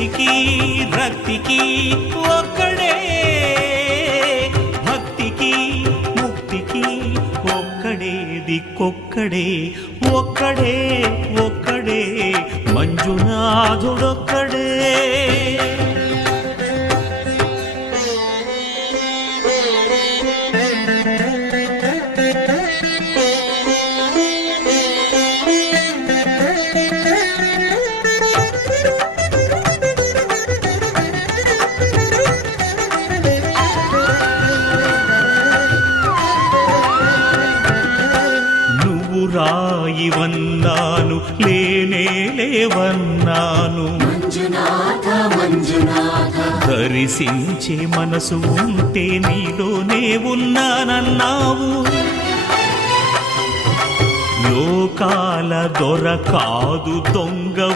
శక్తికి రక్తికి ఒక్కడే, భక్తికి ముక్తికి ఒక్కడే, దిక్కొక్కడే, ఒక్కడే ఒక్కడే మంజునాథుడొక్కడే. రాయివన్నాను లేనే లేవన్నాను, దర్శించే మనసు ఉంటే నీలోనే ఉన్నానన్నావు. లోకాల దొర కాదు దొంగ